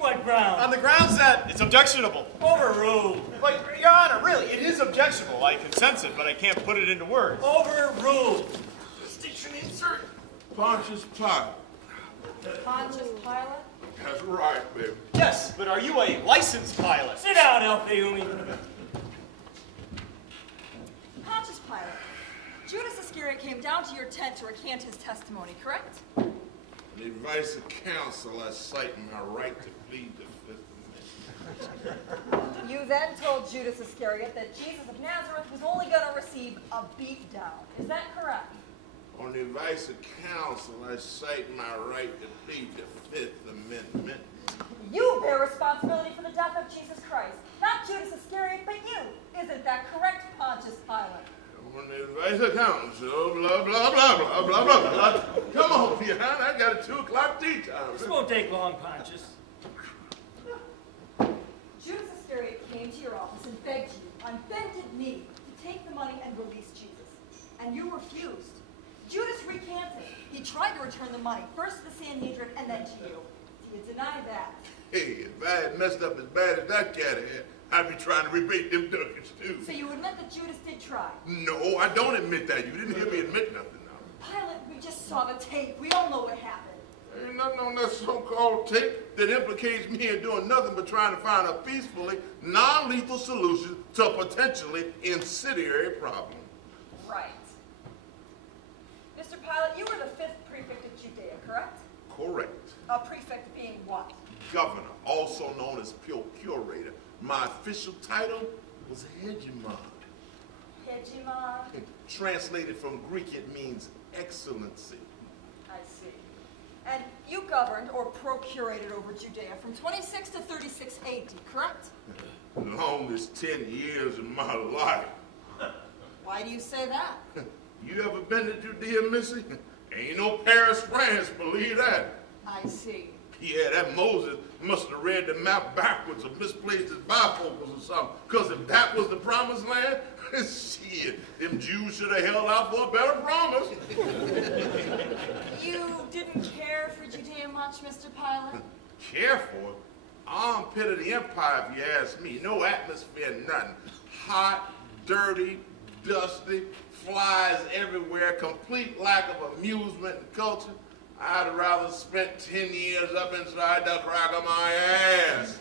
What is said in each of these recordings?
what ground? On the grounds that it's objectionable. Overruled. Like, Your Honor, really, it is objectionable. I can sense it, but I can't put it into words. Overruled. Station insert. Pontius Pilate. Pontius Pilate? That's right, baby. Yes, but are you a licensed pilot? Sit down, Alfie. Pontius Pilate, Judas Iscariot came down to your tent to recant his testimony, correct? On the advice of counsel, I cite my right to plead the Fifth Amendment. You then told Judas Iscariot that Jesus of Nazareth was only going to receive a beatdown. Is that correct? On the advice of counsel, I cite my right to plead the Fifth Amendment. You bear responsibility for the death of Jesus Christ, not Judas Iscariot, but you. Isn't that correct, Pontius Pilate? On the advice of counsel, blah, blah, blah, blah, blah, blah, blah. Come on, Your Honor, I got a 2 o'clock tea time. This won't take long, Pontius. Judas Iscariot came to your office and begged you, on bended knee, to take the money and release Jesus. And you refused. Judas recanted. He tried to return the money, first to the Sanhedrin and then to you. You deny that. Hey, if I had messed up as bad as that cat had, I'd be trying to rebate them ducats, too. So you admit that Judas did try? No, I don't admit that. You didn't hear me admit nothing now. Pilate, we just saw the tape. We all know what happened. Ain't nothing on that so-called tape that implicates me in doing nothing but trying to find a peacefully, non-lethal solution to a potentially incendiary problem. Right. Mr. Pilate, you were the 5th prefect of Judea, correct? Correct. A prefect being what? Governor, also known as curator. My official title was hegemon. Hegemon? Translated from Greek, it means excellency. I see. And you governed, or procurated over Judea from 26 to 36 AD, correct? Longest 10 years of my life. Why do you say that? You ever been to Judea, Missy? Ain't no Paris, France, believe that. I see. Yeah, that Moses must have read the map backwards or misplaced his bifocals or something. Because if that was the promised land, shit, them Jews should have held out for a better promise. You didn't care for Judea much, Mr. Pilate? Care for it? Armpit of the empire, if you ask me. No atmosphere, nothing. Hot, dirty, dusty, flies everywhere, complete lack of amusement and culture. I'd rather spent 10 years up inside the crack of my ass.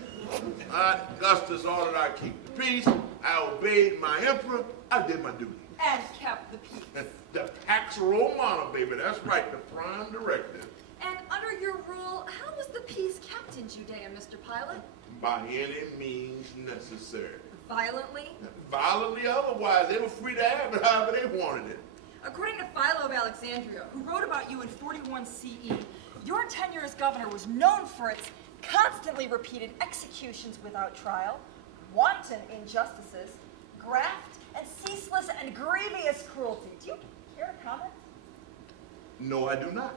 Augustus ordered I keep the peace. I obeyed my emperor. I did my duty. And kept the peace. The Pax Romana, baby. That's right, the prime directive. And under your rule, how was the peace kept in Judea, Mr. Pilate? By any means necessary. Violently? Violently otherwise. They were free to have it however they wanted it. According to Philo of Alexandria, who wrote about you in 41 CE, your tenure as governor was known for its constantly repeated executions without trial, wanton injustices, graft, and ceaseless and grievous cruelty. Do you care to comment? No, I do not.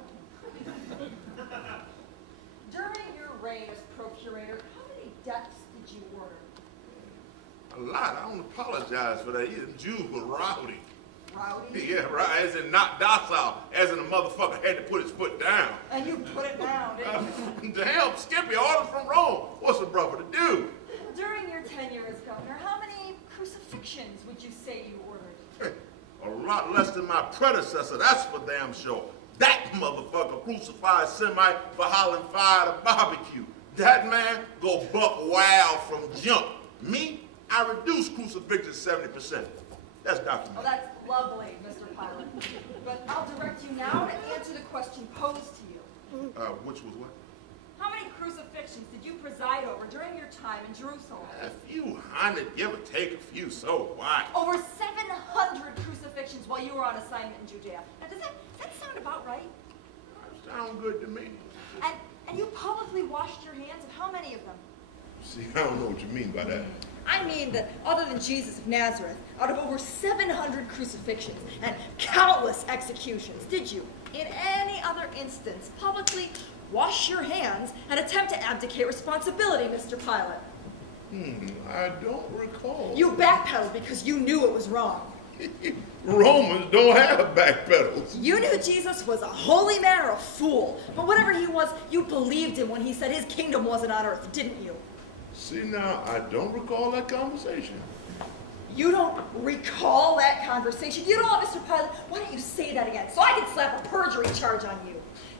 During your reign as procurator, how many deaths did you order? A lot. I don't apologize for that either. Jews were rowdy. Rowdy? Yeah, right. As in not docile. As in the motherfucker had to put his foot down. And you put it down, didn't you? Damn, Skippy, orders from Rome. What's a brother to do? During your tenure as governor, how many crucifixions would you say you ordered? A lot less than my predecessor, that's for damn sure. That motherfucker crucified Semite for hollering fire at a barbecue. That man go buck wild from jump. Me, I reduced crucifixions 70%. That's documented. Oh, that's lovely, Mr. Pilate. But I'll direct you now to answer the question posed to you. Which was what? How many crucifixions did you preside over during your time in Jerusalem? A few hundred, give or take a few, so what? Over 700 crucifixions while you were on assignment in Judea. Now, does that sound about right? Sound good to me. And you publicly washed your hands of how many of them? See, I don't know what you mean by that. I mean that other than Jesus of Nazareth, out of over 700 crucifixions and countless executions, did you, in any other instance, publicly wash your hands and attempt to abdicate responsibility, Mr. Pilate? I don't recall. You backpedaled because you knew it was wrong. Romans don't have back pedals. You knew Jesus was a holy man or a fool, but whatever he was, you believed him when he said his kingdom wasn't on earth, didn't you? See, now, I don't recall that conversation. You don't recall that conversation? You don't, Mr. Pilate? Why don't you say that again so I can slap a perjury charge on you?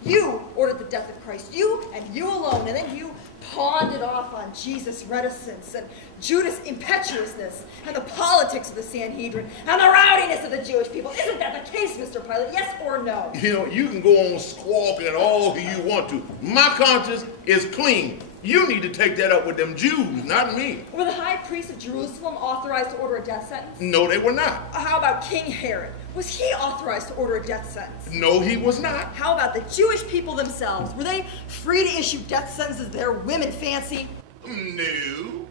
You ordered the death of Christ, you and you alone, and then you pawned it off on Jesus' reticence and Judas' impetuousness and the politics of the Sanhedrin and the rowdiness of the Jewish people. Isn't that the case, Mr. Pilate? Yes or no? You know, you can go on squawking all you want to. My conscience is clean. You need to take that up with them Jews, not me. Were the high priests of Jerusalem authorized to order a death sentence? No, they were not. How about King Herod? Was he authorized to order a death sentence? No, he was not. How about the Jewish people themselves? Were they free to issue death sentences their women fancy? No.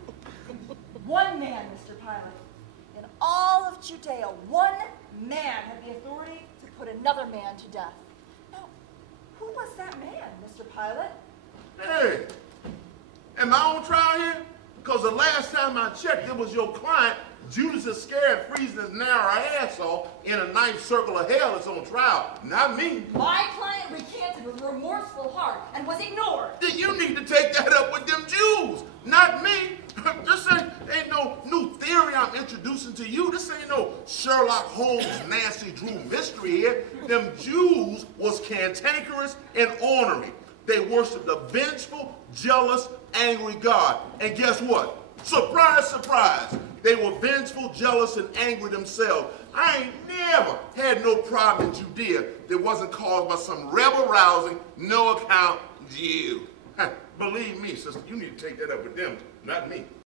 One man, Mr. Pilate. In all of Judea, one man had the authority to put another man to death. Now, who was that man, Mr. Pilate? Hey, am I on trial here? Because the last time I checked, it was your client, Judas Iscariot, freezing his narrow ass off in a ninth circle of hell that's on trial, not me. My client recanted with remorseful heart and was ignored. Then you need to take that up with them Jews, not me. This ain't no new theory I'm introducing to you. This ain't no Sherlock Holmes, Nancy Drew mystery here. Them Jews was cantankerous and ornery. They worshiped a vengeful, jealous, angry God. And guess what? Surprise, surprise. They were vengeful, jealous, and angry themselves. I ain't never had no problem in Judea that wasn't caused by some rebel-rousing, no-account Jew. Believe me, sister, you need to take that up with them, not me.